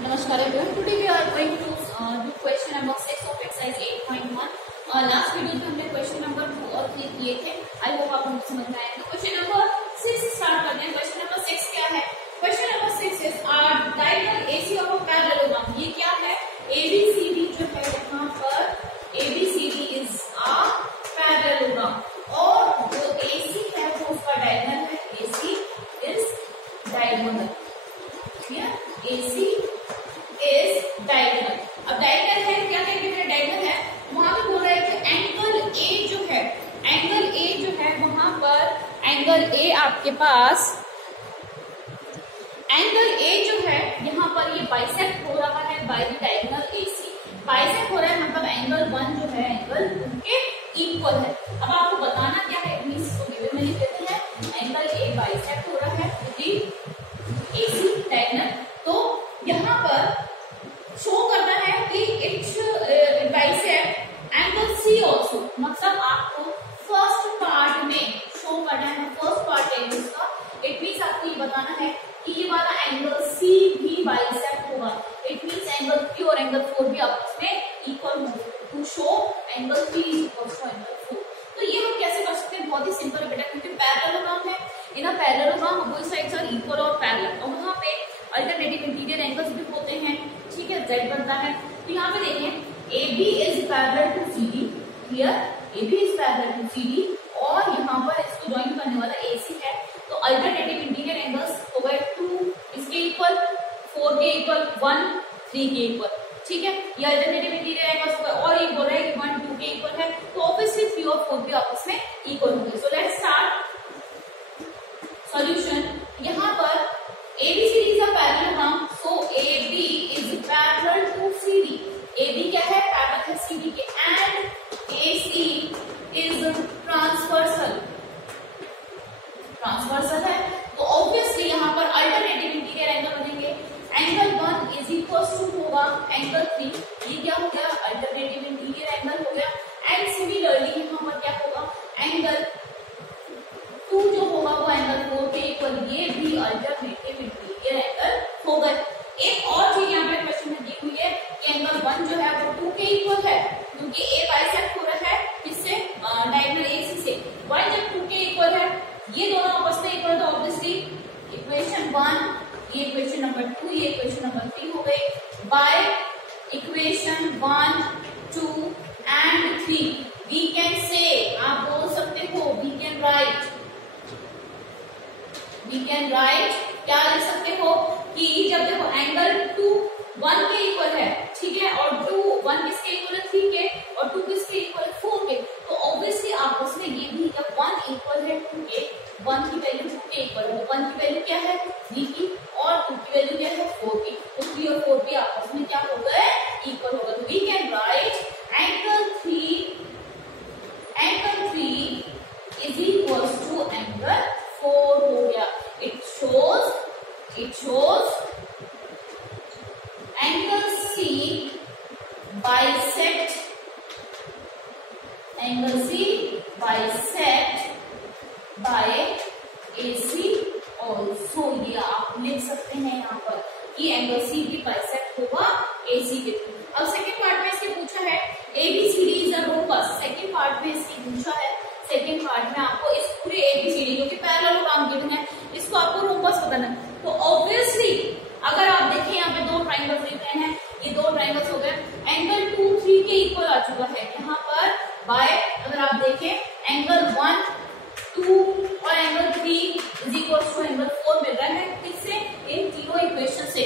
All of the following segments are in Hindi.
Namaskar everyone. Today we are going to do question number 6 of exercise 8.1. Last video में हमने क्वेश्चन नंबर 2 और 3 किए थे. आई होप आप लोग समझ में आए. तो क्वेश्चन नंबर 6 स्टार्ट करते हैं. क्वेश्चन नंबर 6 क्या है? Question number 6 is diagonal AC of a parallelogram. ये क्या है? एबीसीडी जो है यहाँ पर एबीसीडी इज अ पैरेललोग्राम और जो एसी है वो उसका डायगोनल है. AC is diagonal. AC is diagonal. अब डायगोनल है क्या कहेंगे? डायगोनल है वहां पे बोल रहा है कि एंगल ए जो है, एंगल ए जो है वहां पर एंगल ए आपके पास एंगल ए जो है यहाँ पर ये बाइसेक्ट हो रहा है by the diagonal AC. Bisect हो रहा है मतलब एंगल 1 जो है एंगल उनके इक्वल है. अब आपको बताना क्या है? मींस को गिवन में लिख देते हैं एंगल ए बाइसेक्ट हो रहा है विद एसी डायगोनल. तो यहाँ पर शो करना है कि it's bisect angle C also. मतलब आपको फर्स्ट पार्ट में शो करना है फर्स्ट पार्ट है इसका. इट मीन्स आपको ये बताना है कि ये वाला एंगल सी भी बाइसेक्ट होगा. इट मीन्स एंगल 3 और एंगल 4 भी आपस में इक्वल होंगे. To show angle 3 is equal to angle 4. तो ये हम कैसे कर सकते हैं? बहुत ही सिंपल बेटा, क्योंकि पैरेललोग्राम है. In a parallelogram both sides are equal और पैरेलल और वहां पे अल्टरनेटिव इंटीरियर एंगल्स भी होते हैं. ठीक है, जेड बनता है. तो यहाँ पे देखें AB is parallel to CD. Here AB is parallel to CD और यहाँ पर इसको ज्वाइन करने वाला AC है. तो अल्टरनेटिव इंटीरियर एंगल्स हो गए 2 इसके इक्वल, 4 के इक्वल, 1 3 के इक्वल. ठीक है, ये अल्टरनेटिव इंटीरियर एंगल्स हो गए. और ये बोल रहा है कि 1 2 के इक्वल है तो ऑब्वियसली 3 और 4 भी आपस में इक्वल होंगे. So let's start solution. यहाँ पर ABCD is a parallelogram, so AB is parallel to CD. AB क्या है? पैरेलल है CD के. And AC is transversal. Transversal है तो ऑब्वियसली यहाँ पर अल्टरनेटिव इंटीरियर एंगल बनेंगे. एंगल 1 इज इक्वल टू होगा एंगल 3. ये क्या हो गया? अल्टरनेटिव इंटीरियर एंगल हो गया. एंड सिमिलरली यहाँ पर क्या होगा? एंगल 2 जो होगा वो एंगल 4 के इक्वल. ये भी अल्टरनेटिव इंटीरियर एंगल हो गए. एक और चीज यहाँ पे क्वेश्चन में दी हुई है कि एंगल 1 जो है वो 2 के इक्वल है क्योंकि ए बाइसेक्ट हो रहा है इससे डायगोनल एसी से. वाई जब 2 के इक्वल है ये दोनों आपस में इक्वल तो ऑब्वियसली इक्वेशन 1 ये इक्वेशन नंबर 2 ये इक्वेशन नंबर 3 हो गई. By equation 1 2 and 3 we can say, आप बोल सकते हो वी कैन राइट क्या लिख सकते हो कि जब देखो एंगल 2 1 के इक्वल है. ठीक है, और 2 1 किसके इक्वल है? 3 के. और 2 किसके इक्वल है? 4 के. तो ऑब्वियसली आपस में ये भी जब 1 इक्वल है 2 के, 1 की वैल्यू 2 के इक्वल है तो 1 की वैल्यू क्या है? 3 की और 2 की वैल्यू क्या है? 4 की. तो 3 और 4 भी आपस में क्या हो गए? इक्वल हो गए. तो we can write angle 3 is equal to angle 4 हो गया. It shows angle C bisect by AC also. ये आप लिख सकते हैं यहाँ पर कि एंगल C भी बाइसेक्ट होगा AC के थ्रू. अब सेकेंड पार्ट में इसके पूछा है ABCD is a rhombus. Second part में इसकी पूछा है. सेकेंड पार्ट में आपको इस पूरे ABCD जो कि पैरेललोग्राम गिवन है इसको आपको रोम्बस बताना है. तो ऑब्वियसली अगर आप देखें यहाँ पे 2 ट्राइंगल्स दिख रहे हैं. ये 2 ट्राइंगल्स हो गए. एंगल 2 3 के इक्वल आ चुका है यहाँ पर बाय, अगर आप देखें एंगल 1 2 और angle 3 is equal to angle 4 मिल रहा है. किससे? इन तीनों इक्वेशन से.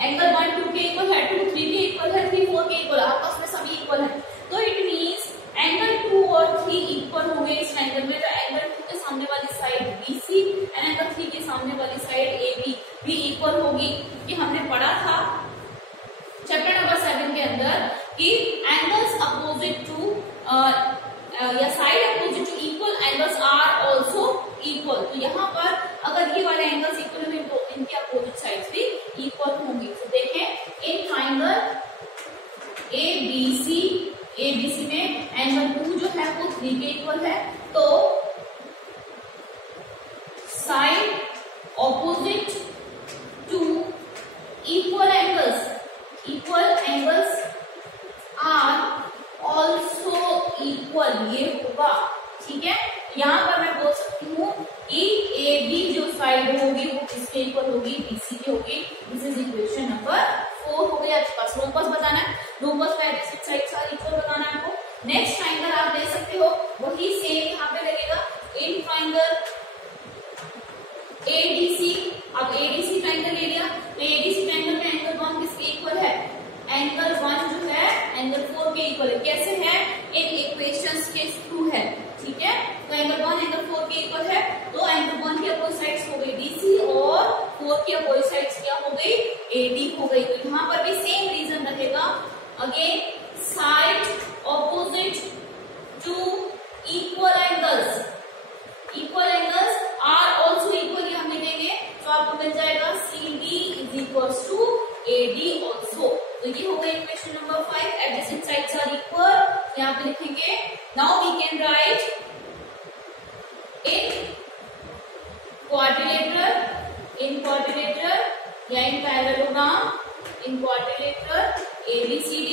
एंगल 1 2 के इक्वल है, 2 3 के इक्वल है, 3 4 के इक्वल, आपस में सभी इक्वल है. तो इट मीन्स एंगल 2 और 3 इक्वल होंगे इस ट्राइंगल में. तो एंगल 2 के सामने वाली साइड BC एंड एंगल 3 के सामने वाली साइड AB भी इक्वल होगी. कि हमने पढ़ा था चैप्टर नंबर 7 के अंदर कि एंगल्स अपोजिट टू या side opposite to equal angles are also equal. तो यहाँ पर अगर ये वाले एंगल्स इक्वल होंगे तो इनके अपोजिट साइड्स भी इक्वल होंगी. तो देखें इन ट्राइंगल ABC में एंगल 2 जो है वो 3 के इक्वल है. तो side opposite to equal angles equal angles are also equal, ये होगा। ठीक है, यहाँ पर मैं बोल सकती हूँ कि ए बी जो साइड होगी वो किसके इक्वल होगी, बीसी की होगी। दिस इज इक्वेशन नंबर 4 हो गया। आपके पास रोम्बस बताना है, रोम्बस का एडजेसेंट साइड्स आर इक्वल बताना है आपको। नेक्स्ट ट्राइंगल आप ले सकते हो, वही सेम यहाँ पे लगेगा, इन ट्राइंगल एडीसी। अब एडीसी ट्राइंगल ले लिया, तो एडीसी ट्राइंगल में एंगल 1 किसके इक्वल है, एंगल 1 जो है एंगल 4 के इक्वल है। कैसे है, इन इक्वेशंस के थ्रू है। ठीक है, तो एंगल 1 एंगल 4 के इक्वल है, तो एंगल 1 की अपोजिट साइड्स हो गई डीसी और 4 की अपोजिट साइड्स क्या हो गई, एडी हो गई। तो यहाँ पर भी सेम रीजन रहेगा, again side opposite to equal angles, equal angles are also equal, ये हम लिखेंगे तो आपको मिल जाएगा C D is equal to A D also. तो ये हो गया equation number 5, adjacent sides are equal. यहाँ पे लिखेंगे, now we can write in quadrilateral या in parallelogram, in quadrilateral ABCD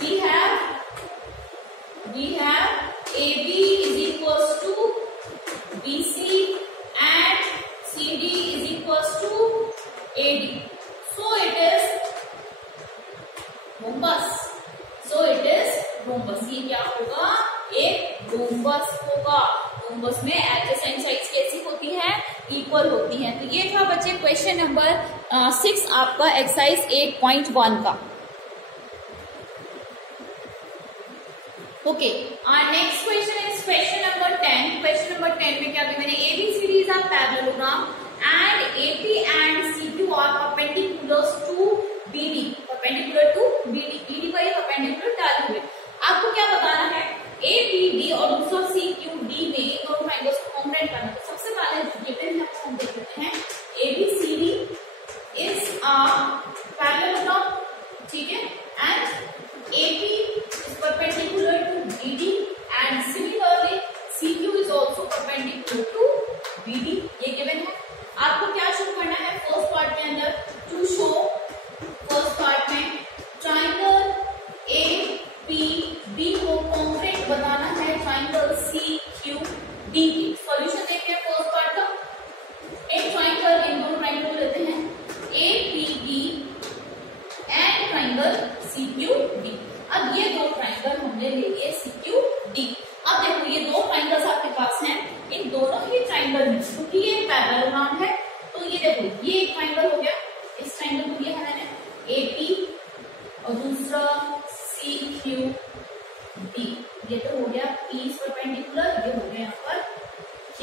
we have AB is equals to BC and CD is equals to AD. So it is rhombus. ये क्या होगा, एक rhombus होगा। rhombus में एडजेसेंट साइड्स कैसी होती है, इक्वल होती है। तो ये था बच्चे क्वेश्चन नंबर 6 आपका एक्सरसाइज 8.1 का। Okay, our next question is question number 10. Question number 10 में क्या दिया मैंने, ABCDs are parallelogram and AP and CQ are perpendicular to BD, perpendicular to BD, BD पर perpendicular डाले हुए। आपको क्या बताना है, ABD और दूसरा CQD में दोनों ट्रायंगल्स को कॉन्ग्रुएंट करना। तो सबसे पहले गिवन है हम देख लेते हैं, ABCD is a parallelogram, ठीक है, and AP is perpendicular to BD and similarly CQ is also perpendicular to BD, ये गिवन है। आपको क्या शो करना है, फर्स्ट पार्ट के अंदर टू शो, फर्स्ट पार्ट में ट्राइंगल APB को कॉन्ग्रुएंट बताना है ट्राइंगल CQD की। सॉल्यूशन देखते हैं फर्स्ट पार्ट का। एक ट्राइंगल, इन दोनों ट्राइंगल को लेते हैं APB एंड ट्राइंगल CQD। अब ये दो ट्राइंगल हमने ले लिए CQD। अब देखो ये दो ट्राइंगल्स आपके पास हैं, इन दोनों ही ट्राइंगल में क्योंकि ये पैरेललोग्राम है, तो ये देखो ये एक ट्राइंगल हो गया, इस ट्राइंगल को लिया है मैंने AP और दूसरा CQD, ये तो हो गया P परपेंडिकुलर, ये हो गया यहाँ पर Q।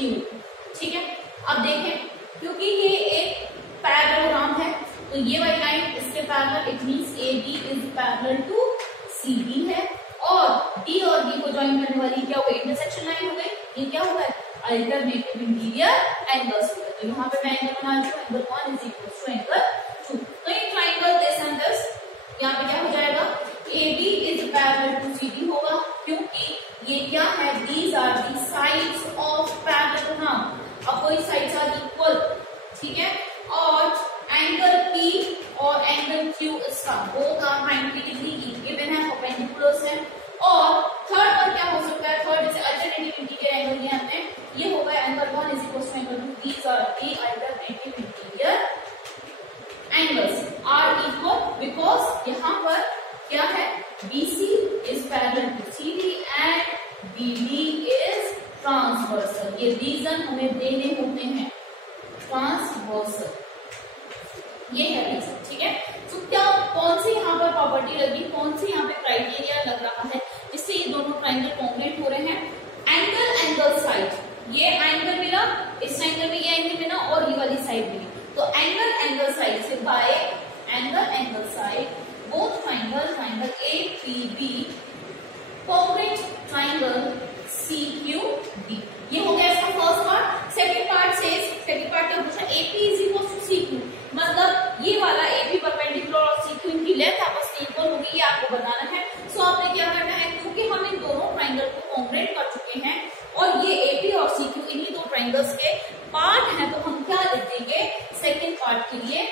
ठीक है, अब देखें क्योंकि ये एक पैरेललोग्राम है, तो ये वाली लाइन इसके parallel, it means AB is parallel to CD है, और D और B को ज्वाइन करने वाली क्या हो गई, इंटरसेक्शन लाइन हो गई। ये क्या हुआ है, अल्टरनेटिव इंटीरियर एंगल्स हुए। तो यहाँ पे मैं एंगल बना रही हूँ, angle 1 is equal to angle 2। तो ये ट्राइंगल दिस एंड दिस, यहाँ पे क्या हो जाएगा, AB is parallel to CD होगा, क्योंकि ये क्या है, these are the sides of parallelogram, opposite sides are equal. ठीक है, और एंगल P और एंगल Q इसका बोथ आर 90 डिग्री गिवन है, परपेंडिकुलर्स है। और थर्ड पर क्या हो सकता है, थर्ड जैसे अल्टरनेटिव इंटीरियर एंगल दिया हमने, ये होगा angle 1 is equal to angle 2, these are the alternative interior angles are equal, because यहाँ पर क्या है, BC is parallel to CD and BD is transversal. ये रीजन हमें देने होते हैं, ट्रांसवर्सल, ये है रीजन। ठीक है, तो क्या कौन सी यहाँ पर प्रॉपर्टी लगी, कौन सी यहाँ पे क्राइटेरिया लग रहा है जिससे ये दोनों ट्राइंगल कॉन्ग्रुएंट हो रहे हैं, एंगल साइड, ये एंगल मिला, इस एंगल में ये एंगल मिला और ये वाली साइड मिली, तो एंगल साइड से bye angle side both triangle APB congruent triangle CQD। ये हो गया इसका फर्स्ट पार्ट। सेकंड पार्ट क्या पूछा, AP is equal to CQ, मतलब ये वाला AP परपेंडिकुलर और CQ इनकी लेंथ आपस में इक्वल होगी, ये आपको बताना है। सो आपने क्या करना है, क्योंकि हम इन दोनों ट्राइंगल को कॉन्ग्रुएंट कर चुके हैं और ये AP और CQ इन्हीं दो ट्राइंगल्स के पार्ट हैं, तो हम क्या लिख देंगे सेकेंड पार्ट के लिए,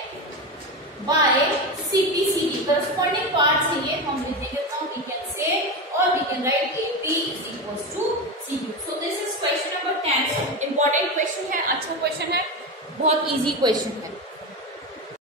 बाय CPCD करस्पॉन्डिंग पार्ट है ये, हम लिख देंगे तो वी कैन से और we can write AP is equals to CQ। So this is question number 10। Important question है, अच्छा क्वेश्चन है, बहुत इजी क्वेश्चन है।